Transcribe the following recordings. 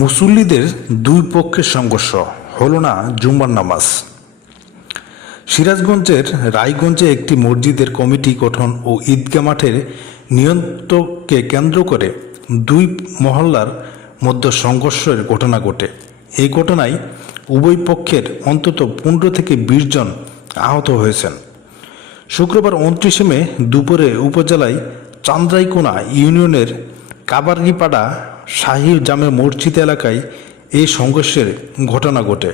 মুসল্লিদের দুই পক্ষের সংঘর্ষ হলো না জুম্মার নামাজ। সিরাজগঞ্জের রায়গঞ্জে একটি মসজিদের কমিটি গঠন ও ঈদগাহ মাঠের নিয়ন্ত্রণকে কেন্দ্র করে দুই মহল্লার মধ্যে সংঘর্ষের ঘটনা ঘটে। এই ঘটনায় উভয় পক্ষের অন্তত 15 থেকে 20 জন আহত হয়েছেন। শুক্রবার 29 মে দুপুরে উপজেলায় চান্দ্রাইকোনা ইউনিয়নের কাবারগিপাড়া শাহী জামে মসজিদ এলাকায় এই সংঘর্ষের ঘটনা ঘটে।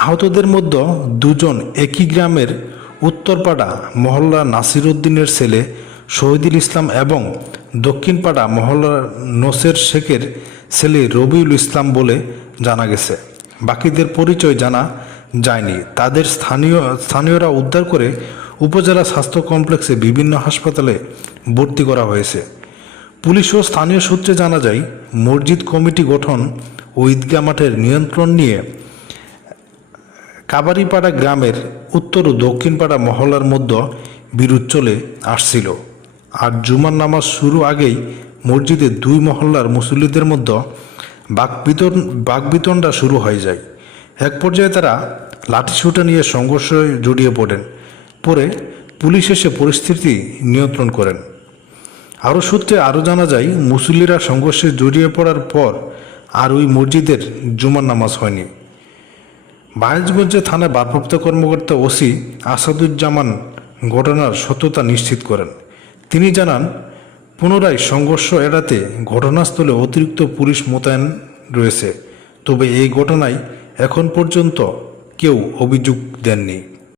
আহতদের মধ্যে দুজন একই গ্রামের উত্তরপাড়া মহল্লা নাসির উদ্দিনের ছেলে শহীদুল ইসলাম এবং দক্ষিণপাড়া মহল্লার নসের শেখের ছেলে রবিউল ইসলাম বলে জানা গেছে। বাকিদের পরিচয় জানা যায়নি। তাদের স্থানীয়রা উদ্ধার করে উপজেলা স্বাস্থ্য কমপ্লেক্সে বিভিন্ন হাসপাতালে ভর্তি করা হয়েছে। পুলিশ ও স্থানীয় সূত্রে জানা যায়, মসজিদ কমিটি গঠন ও ঈদগাহ মাঠের নিয়ন্ত্রণ নিয়ে কাবারিপাড়া গ্রামের উত্তর ও দক্ষিণপাড়া মহল্লার মধ্যে বিরোধ চলে আসছিল। আর জুমার নামাজ শুরু আগেই মসজিদের দুই মহল্লার মুসল্লিদের মধ্যে বাকবিতণ্ডা শুরু হয়ে যায়। এক পর্যায়ে তারা লাঠিসোঁটা নিয়ে সংঘর্ষে জড়িয়ে পরে পুলিশ এসে পরিস্থিতি নিয়ন্ত্রণ করেন। আরও সূত্রে আরও জানা যায়, মুসল্লিরা সংঘর্ষে জড়িয়ে পড়ার পর আর ওই মসজিদের জুমার নামাজ হয়নি। বায়েজগঞ্জ থানার ভারপ্রাপ্ত কর্মকর্তা ওসি আসাদুজ্জামান ঘটনার সত্যতা নিশ্চিত করেন। তিনি জানান, পুনরায় সংঘর্ষ এড়াতে ঘটনাস্থলে অতিরিক্ত পুলিশ মোতায়েন রয়েছে। তবে এই ঘটনায় এখন পর্যন্ত কেউ অভিযোগ দেননি।